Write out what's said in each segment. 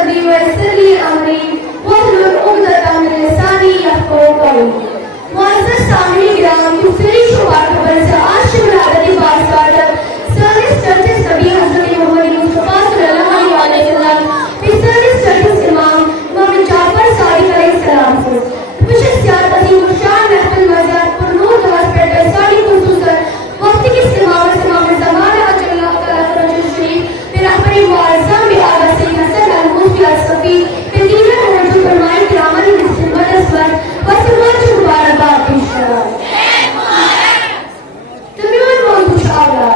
صدري ويسر لي أمري واحلل عقدة من لساني يفقهوا قولي. معزز سامعین گرامی، دوسری شمار خبر سے آج کی ولادت بارساٹھ سروس چرچز نبی حضرت محمد مصطفیٰ صلی اللہ علیہ وسلم سروس چرچز امام امام جعفر صادق علیہ السلام سے بشخصیات عظیم الشان محفل مزار پر نور ہاسپٹل ساڑی خصوصاً وقت کی استعمال امام زمان اجل اللہ تعالیٰ فرج شریف پھر اپنے معظم بھی آگا سید حسن المفتی الصفی پھر دیگر موجود فرمائے کرامت مسلمت اسود وسلمت مبارکباد پیش کرا. تمام موضوع شاعرہ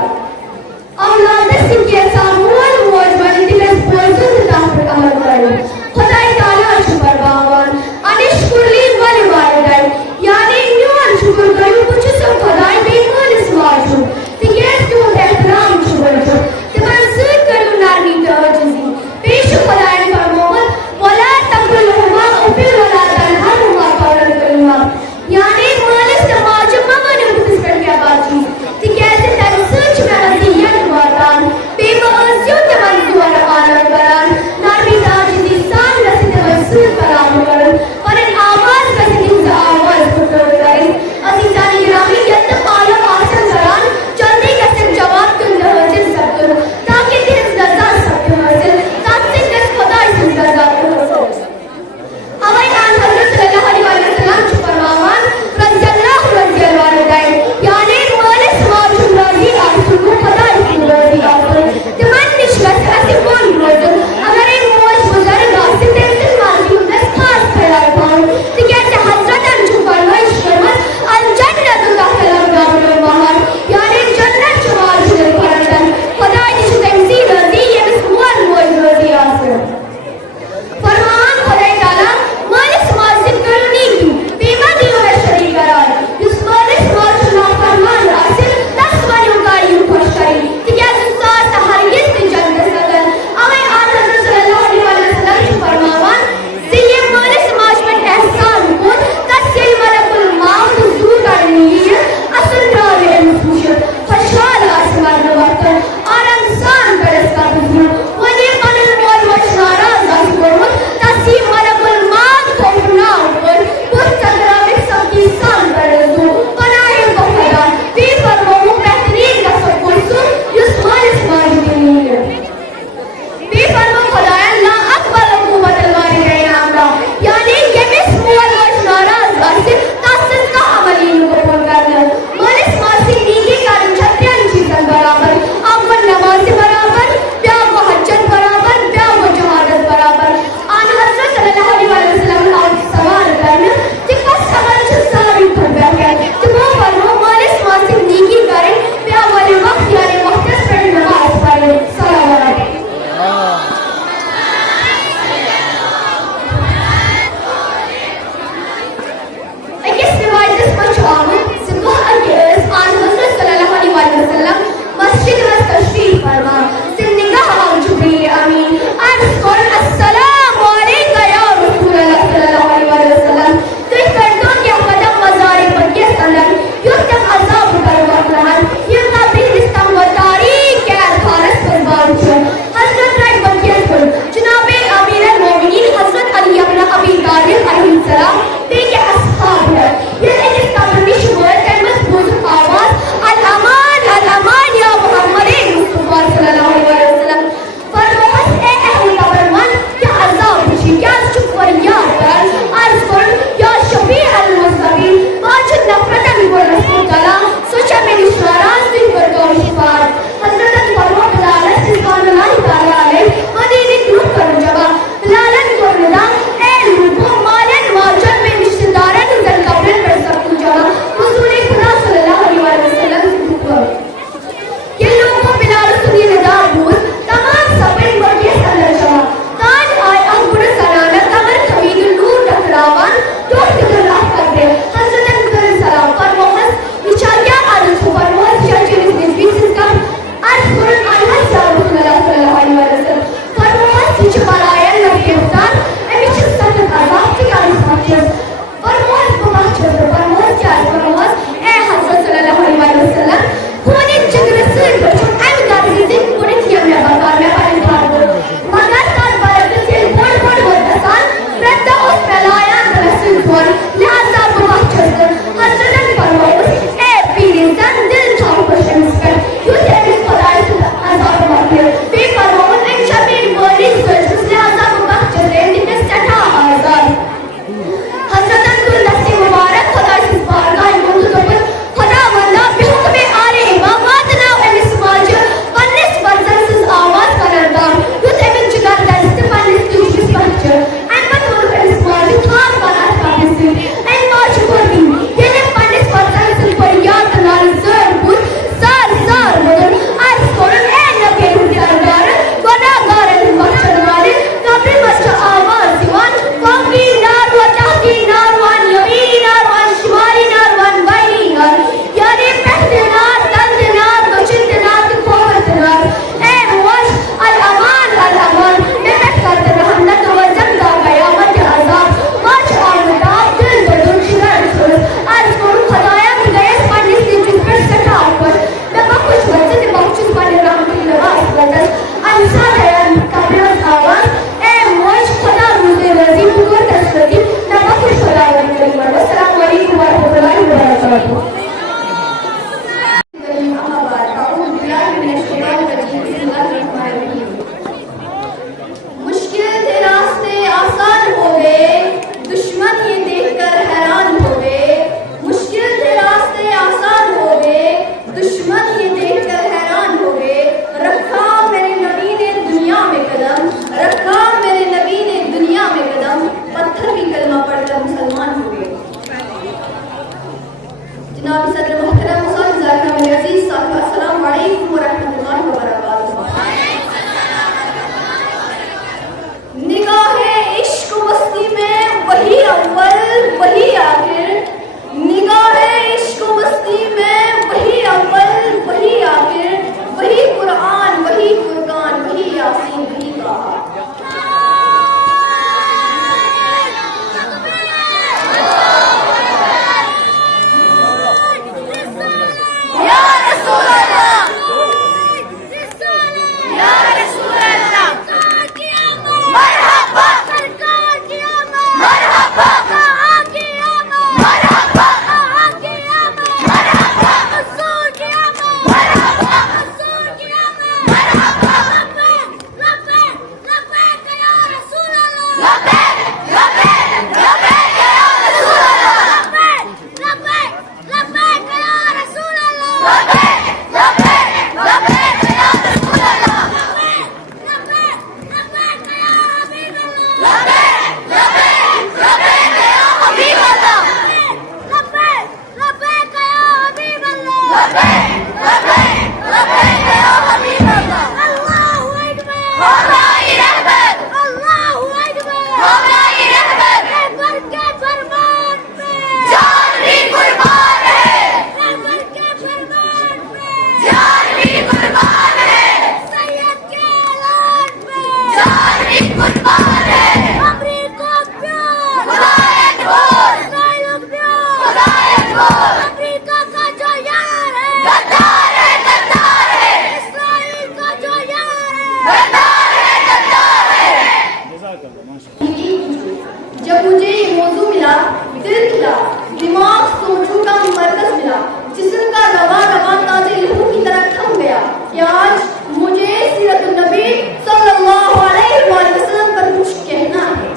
وبرکاتہ. مشکل تھے راستے آسان ہو گئے، دشمن یہ دیکھ کر حیران ہو گئے. مشکل تھے راستے آسان ہو گئے، دشمن یہ دیکھ کر حیران ہو گئے. رکھا میرے نبی نے دنیا میں قدم، رکھا میرے نبی نے دنیا میں قدم، پتھر بھی کلمہ پڑھ کر مسلمان ہو گئے. جناب صدر محترم مصعب ذاکر میرے عزیز ساتھیو، السلام علیکم ورحمۃ اللہ وبرکاتہ. نگاہ عشق و مستی میں وہی اول وہی آخر، نگاہ عشق و مستی میں وہی اول وہی آخر، وہی قرآن وہی فرقان وہی یاسین وہی طٰہٰ. جب مجھے یہ موضوع ملا، دل کھلا، دماغ سوچوں کا مرکز ملا، جسم کا رواں رواں تازے لہو کی طرح تھم گیا کہ آج مجھے سیرت النبی صلی اللہ علیہ وآلہ وسلم پر کچھ کہنا ہے.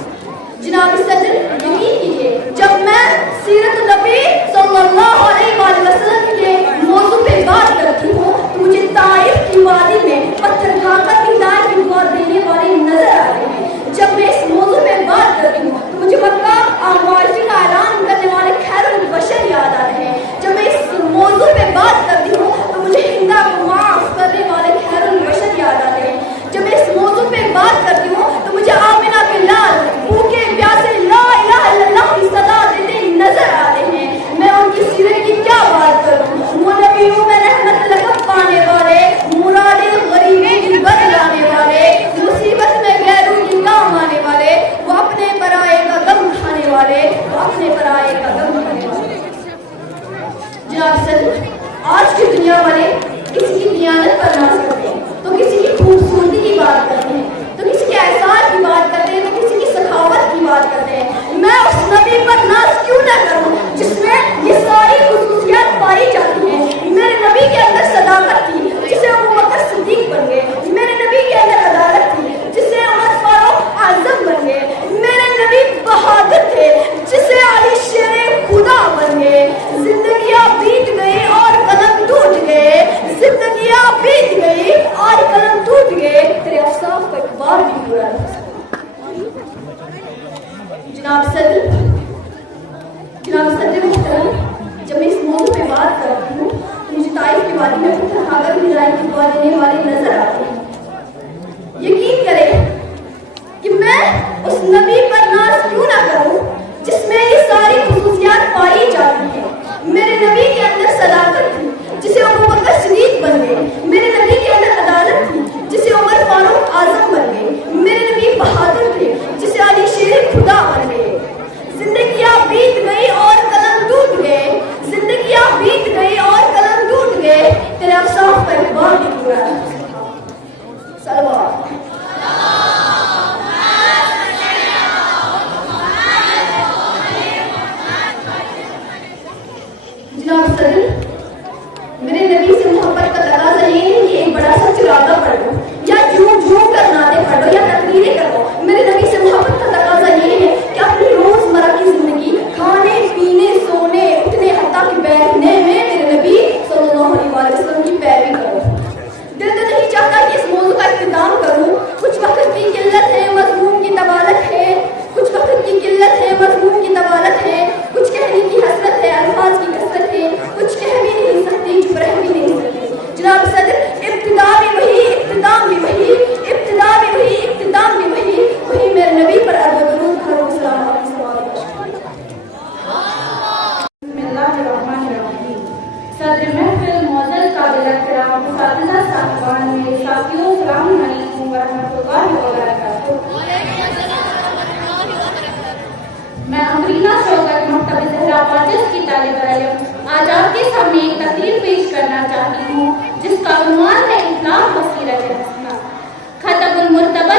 جناب صدر یقین کیجیے، جب میں سیرت النبی صلی اللہ علیہ وآلہ وسلم کے موضوع پہ بات کرتی ہوں تو مجھے طائف کی وادی میں پتھر کھا کر ہدایت کی دعا دینے والے نظر آتے ہیں. جب میں اس موضوع پہ بات کرتی ہوں تو مجھے مکہ معاشی کا اعلان کرنے والے خیر البشر یاد آتے ہیں. جب میں اس موضوع پہ بات کرتی ہوں تو مجھے ہندا کو معاف کرنے والے خیر البشر یاد آتے ہیں. جب میں اس موضوع پہ بات کرتی ہوں تو مجھے آمنہ کے لال بھوکے پیاسے لا الہ الا اللہ کی صدا دیتے نظر آتے ہیں. میں ان کی سیرت کی کیا بات کروں، وہ نبیوں میں رحمت لقب پانے والے، مراد غریبی کی بدلانے والے، مصیبت میں غیروں کی کام آنے والے، وہ اپنے پرائے کا غم اٹھانے والے، وہ اپنے پرائے کا غم اٹھانے والے. جناب صدر، آج کی دنیا والے کسی کی دیانت پر ناز کرتے ہیں تو کسی کی خوبصورتی کی بات کرتے ہیں، تو کسی کے احسان کی بات کرتے ہیں، تو کسی کی سخاوت کی بات کرتے ہیں. میں اس نبی پر ناز کیوں نہ کروں جس میں یہ ساری خصوصیات پائی جاتی ہیں. میرے نبی کے اندر صداقت تھی جسے ابوبکر صدیق بن گئے. میرے نبی کے اندر عدالت تھی جسے عمر فاروق اعظم بن گئے. میرے نبی بہادر تھے جسے علی شیر خدا بن گئے. زندگیاں بیت گئی اور قلم ٹوٹ گئے، زندگیاں بیت گئی اور قلم ٹوٹ گئے، تیرے افساف کا ایک بار بھی پورا نہیں. جناب صدر محترم، جب میں اس موضوع پہ بات کرتی ہوں مجھے طائف کی وادی میں پتھر کھا کر ہدایت کی دعا دینے والے نظر آتے ہیں. یقین کریں کہ میں اس نبی پر ناز کیوں نہ کروں جس میں یہ ساری خصوصیات پائی جاتی ہیں. میرے نبی کے اندر صداقت تھی جسے ابوبکر صدیق بن گئے. میرے نبی کے اندر عدالت تھی جسے عمر فاروق اعظم بن گئے. میرے نبی بہادر تھے جسے علی شیر خدا بن گئے. زندگیاں بیت گئی اور قلم ٹوٹ گئے، زندگیاں بیت گئی اور قلم ٹوٹ گئے، تیرے افساف کا ایک بار بھی پورا نہیں. اللہ وبرکاتہ۔ میں امرینا شوکت مکتب زہرا پاجس کی طالب علم آج آپ کے سامنے ایک تقریر پیش کرنا چاہتی ہوں جس کا عنوان ہے اطلاق و سیرت حسنہ۔ خطب المرتبہ